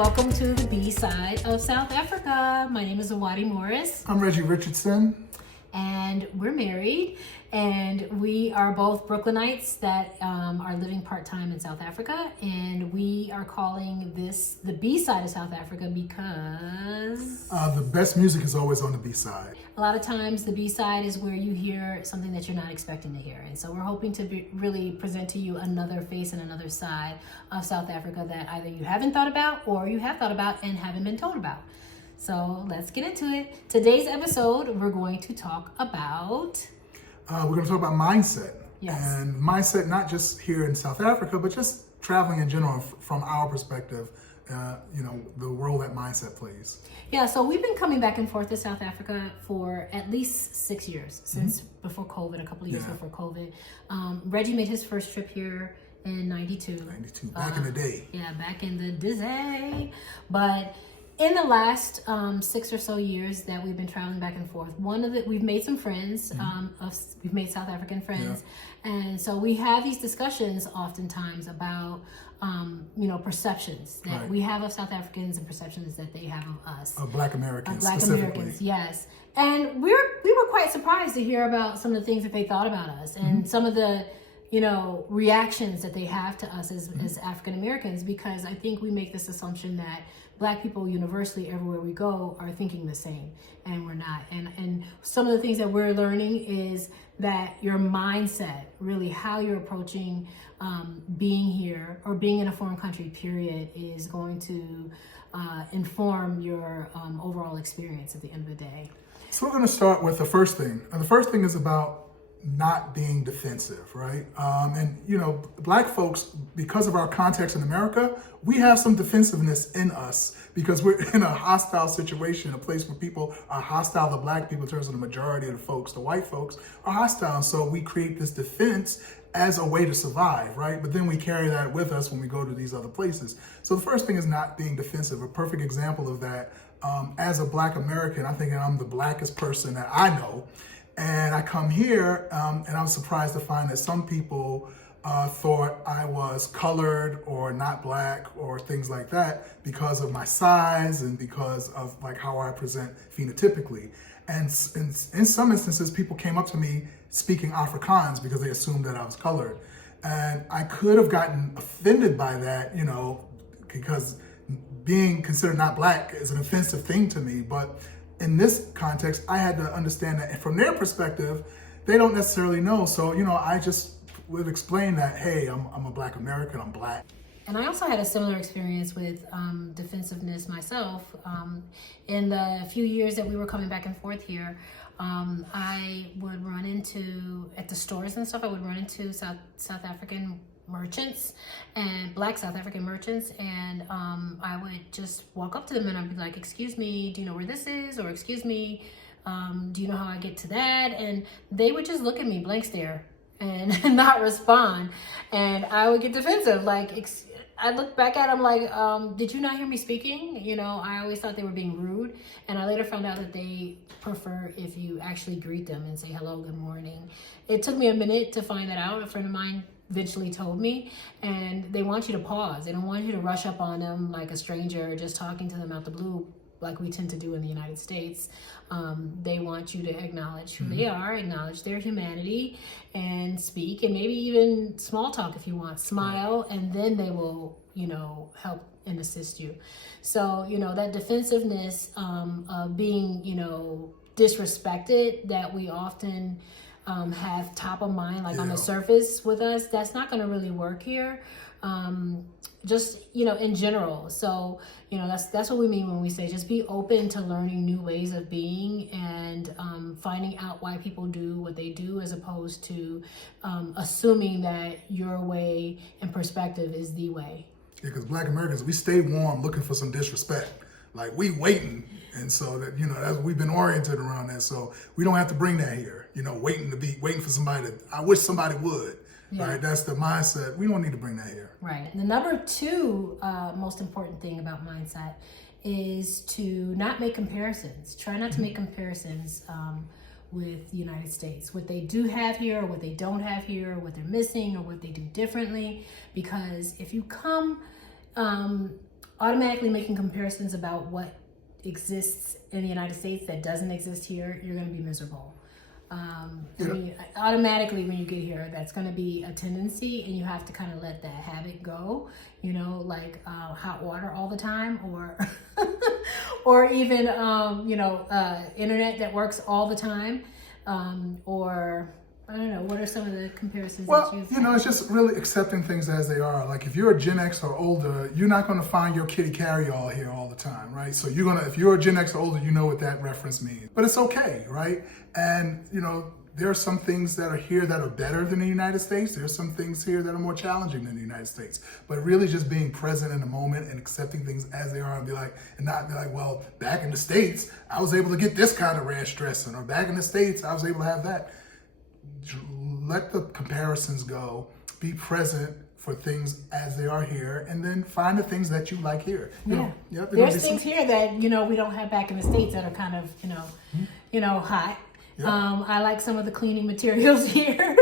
welcome to the B-side of South Africa. My name is Zawadi Morris. I'm Reggie Richardson. And we're married, and we are both Brooklynites that are living part-time in South Africa, and we are calling this the B-side of South Africa because The best music is always on the B-side. a lot of times the B-side is where you hear something that you're not expecting to hear, and so we're hoping to really present to you another face and another side of South Africa that either you haven't thought about or you have thought about and haven't been told about. So let's get into it. Today's episode, we're going to talk about... We're going to talk about mindset. Yes. And mindset not just here in South Africa, but just traveling in general from our perspective, the role that mindset plays. Yeah, so we've been coming back and forth to South Africa for at least 6 years, since before COVID, a couple of years before COVID. Reggie made his first trip here in 92. Back in the day. Yeah, back in the day. But in the last 6 or so years that we've been traveling back and forth, we've made some friends. We've made South African friends, and so we have these discussions oftentimes about perceptions that we have of South Africans and perceptions that they have of us, Of Black Americans, of Black specifically. Americans. Yes, and we were quite surprised to hear about some of the things that they thought about us and some of the reactions that they have to us as African Americans, because I think we make this assumption that Black people universally everywhere we go are thinking the same, and we're not. And some of the things that we're learning is that your mindset, really how you're approaching being here or being in a foreign country, period, is going to inform your overall experience at the end of the day. So we're going to start with the first thing. And the first thing is about not being defensive, right? Black folks, because of our context in America, we have some defensiveness in us because we're in a hostile situation, a place where people are hostile to Black people in terms of the majority of the folks. The white folks are hostile, and so we create this defense as a way to survive, right? But then we carry that with us when we go to these other places. So the first thing is not being defensive. A perfect example of that, as a Black American, I'm thinking I'm the blackest person that I know. And I come here, and I was surprised to find that some people thought I was colored or not Black or things like that because of my size and because of like how I present phenotypically. And in some instances, people came up to me speaking Afrikaans because they assumed that I was colored. And I could have gotten offended by that, because being considered not Black is an offensive thing to me. But in this context, I had to understand that from their perspective, they don't necessarily know. So, I just would explain that, hey, I'm a Black American, I'm Black. And I also had a similar experience with defensiveness myself. In the few years that we were coming back and forth here, I would run into, at the stores and stuff, I would run into South African merchants and Black South African merchants, and I would just walk up to them and I'd be like, excuse me, do you know where this is? Or excuse me, do you know how I get to that? And they would just look at me, blank stare, and not respond. And I would get defensive, I looked back at them like, did you not hear me speaking? I always thought they were being rude. And I later found out that they prefer if you actually greet them and say hello, good morning. It took me a minute to find that out. A friend of mine eventually told me, and they want you to pause. They don't want you to rush up on them like a stranger, just talking to them out the blue like we tend to do in the United States. They want you to acknowledge who they are, acknowledge their humanity, and speak, and maybe even small talk if you want, smile, and then they will, help and assist you. So, that defensiveness of being, disrespected that we often have top of mind, like on the surface with us, that's not going to really work here. Just, in general. So, that's what we mean when we say just be open to learning new ways of being and finding out why people do what they do, as opposed to assuming that your way and perspective is the way. Yeah, because Black Americans, we stay warm looking for some disrespect. Like, we waiting. And so that, that's, we've been oriented around that. So we don't have to bring that here, waiting for somebody I wish somebody would. Yeah. Right, that's the mindset. We don't need to bring that here. Right. And the number two most important thing about mindset is to not make comparisons. Try not to make comparisons with the United States. What they do have here, or what they don't have here, or what they're missing, or what they do differently. Because if you come automatically making comparisons about what exists in the United States that doesn't exist here, you're going to be miserable. Automatically when you get here, that's going to be a tendency, and you have to kind of let that habit go, like hot water all the time, or or even internet that works all the time, or I don't know, what are some of the comparisons that you've had? It's just really accepting things as they are. Like if you're a Gen X or older, you're not going to find your kitty carry-all here all the time, right? So if you're a Gen X or older, you know what that reference means. But it's okay, right? And, there are some things that are here that are better than the United States. There's some things here that are more challenging than the United States. But really just being present in the moment and accepting things as they are, and not be like, well, back in the States, I was able to get this kind of ranch dressing, or back in the States, I was able to have that. Let the comparisons go. Be present for things as they are here, and then find the things that you like here. There's things here that we don't have back in the States that are kind of hot. Yeah. I like some of the cleaning materials here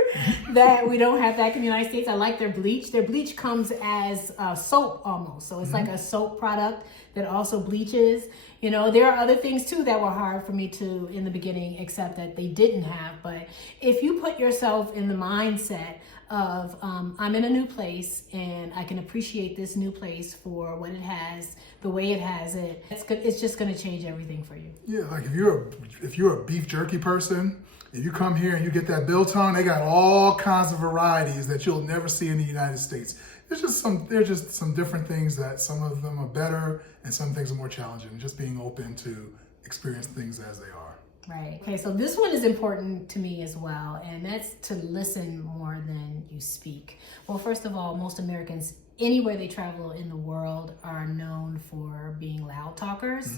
that we don't have back in the United States. I like their bleach. Their bleach comes as soap almost, so it's like a soap product that also bleaches. There are other things too that were hard for me to in the beginning accept that they didn't have. But if you put yourself in the mindset of I'm in a new place and I can appreciate this new place for what it has, the way it has it, it's just going to change everything for you. Yeah, like if you're a beef jerky person, and you come here and you get that biltong, they got all kinds of varieties that you'll never see in the United States. There's just some different things that some of them are better and some things are more challenging. Just being open to experience things as they are. Right. Okay, so this one is important to me as well, and that's to listen more than you speak. Well, first of all, most Americans, anywhere they travel in the world, are known for being loud talkers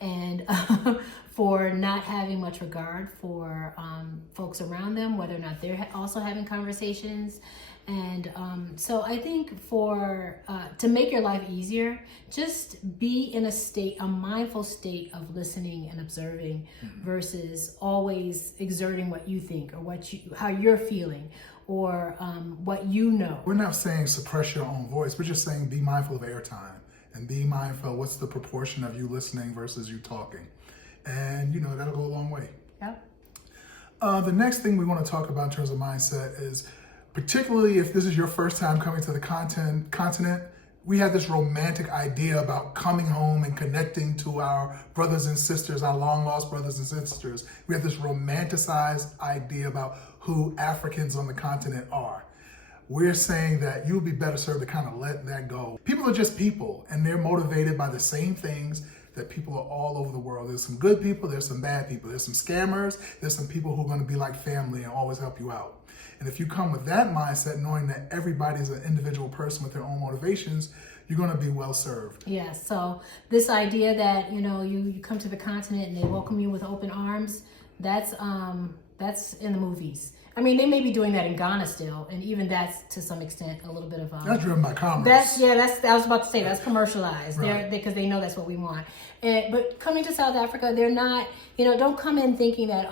and for not having much regard for folks around them, whether or not they're also having conversations. And so I think to make your life easier, just be in a mindful state of listening and observing versus always exerting what you think or how you're feeling or what you know. We're not saying suppress your own voice. We're just saying be mindful of airtime and be mindful of what's the proportion of you listening versus you talking. And, that'll go a long way. Yep. The next thing we want to talk about in terms of mindset is, particularly if this is your first time coming to the continent, we have this romantic idea about coming home and connecting to our brothers and sisters, our long-lost brothers and sisters. We have this romanticized idea about who Africans on the continent are. We're saying that you'll be better served to kind of let that go. People are just people, and they're motivated by the same things that people are all over the world. There's some good people, there's some bad people, there's some scammers, there's some people who are going to be like family and always help you out. And if you come with that mindset, knowing that everybody's an individual person with their own motivations, you're going to be well served. Yeah, so this idea that, you come to the continent and they welcome you with open arms, that's in the movies. I mean, they may be doing that in Ghana still, and even that's to some extent a little bit of that's driven by commerce. I was about to say that's commercialized, right? Because they know that's what we want. But coming to South Africa, they're not, don't come in thinking that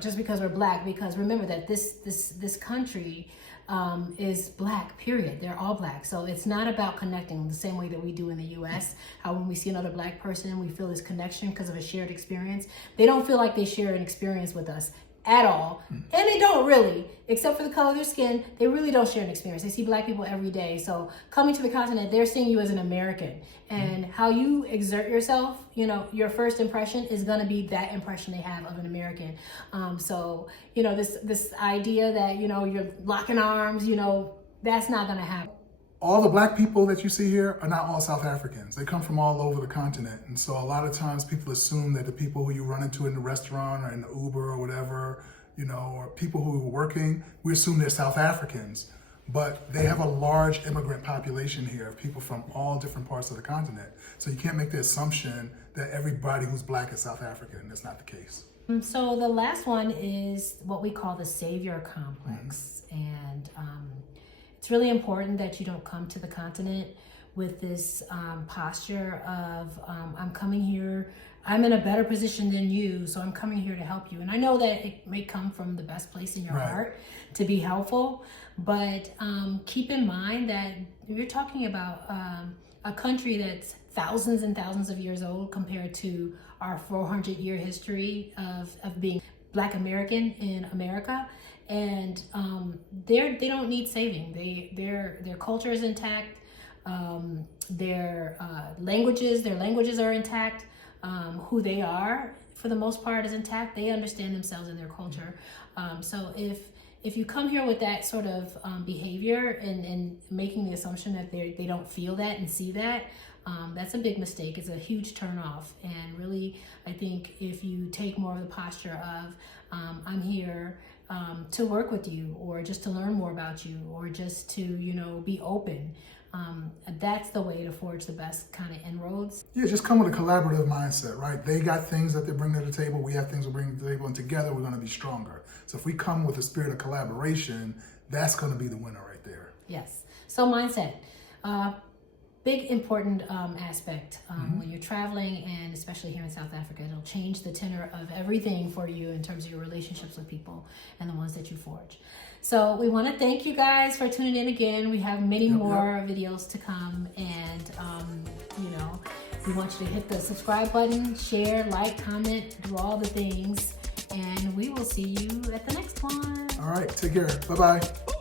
just because we're black. Because remember that this country is black. Period. They're all black. So it's not about connecting the same way that we do in the U.S. How when we see another black person, we feel this connection because of a shared experience. They don't feel like they share an experience with us at all. And they don't really, except for the color of their skin, they really don't share an experience. They see black people every day. So coming to the continent, they're seeing you as an American. And how you exert yourself, your first impression is going to be that impression they have of an American. This idea that, you're locking arms, that's not going to happen. All the black people that you see here are not all South Africans. They come from all over the continent. And so a lot of times people assume that the people who you run into in the restaurant or in the Uber or whatever, or people who are working, we assume they're South Africans. But they have a large immigrant population here of people from all different parts of the continent. So you can't make the assumption that everybody who's black is South African. That's not the case. So the last one is what we call the savior complex. And it's really important that you don't come to the continent with this posture of I'm coming here, I'm in a better position than you, so I'm coming here to help you. And I know that it may come from the best place in your heart to be helpful, but keep in mind that you're talking about a country that's thousands and thousands of years old compared to our 400-year history of being Black American in America. And they don't need saving. Their culture is intact. Their languages are intact. Who they are, for the most part, is intact. They understand themselves and their culture. So if you come here with that sort of behavior and making the assumption that they don't feel that and see that, that's a big mistake. It's a huge turnoff. And really, I think if you take more of the posture of, I'm here to work with you, or just to learn more about you, or just to, be open. That's the way to forge the best kind of inroads. Yeah, just come with a collaborative mindset, right? They got things that they bring to the table. We have things we bring to the table, and together we're going to be stronger. So if we come with a spirit of collaboration, that's going to be the winner right there. Yes. So mindset, big important aspect when you're traveling, and especially here in South Africa. It'll change the tenor of everything for you in terms of your relationships with people and the ones that you forge. So we want to thank you guys for tuning in again. We have many more videos to come, and we want you to hit the subscribe button, share, like, comment, do all the things, and we will see you at the next one. All right, take care. Bye-bye.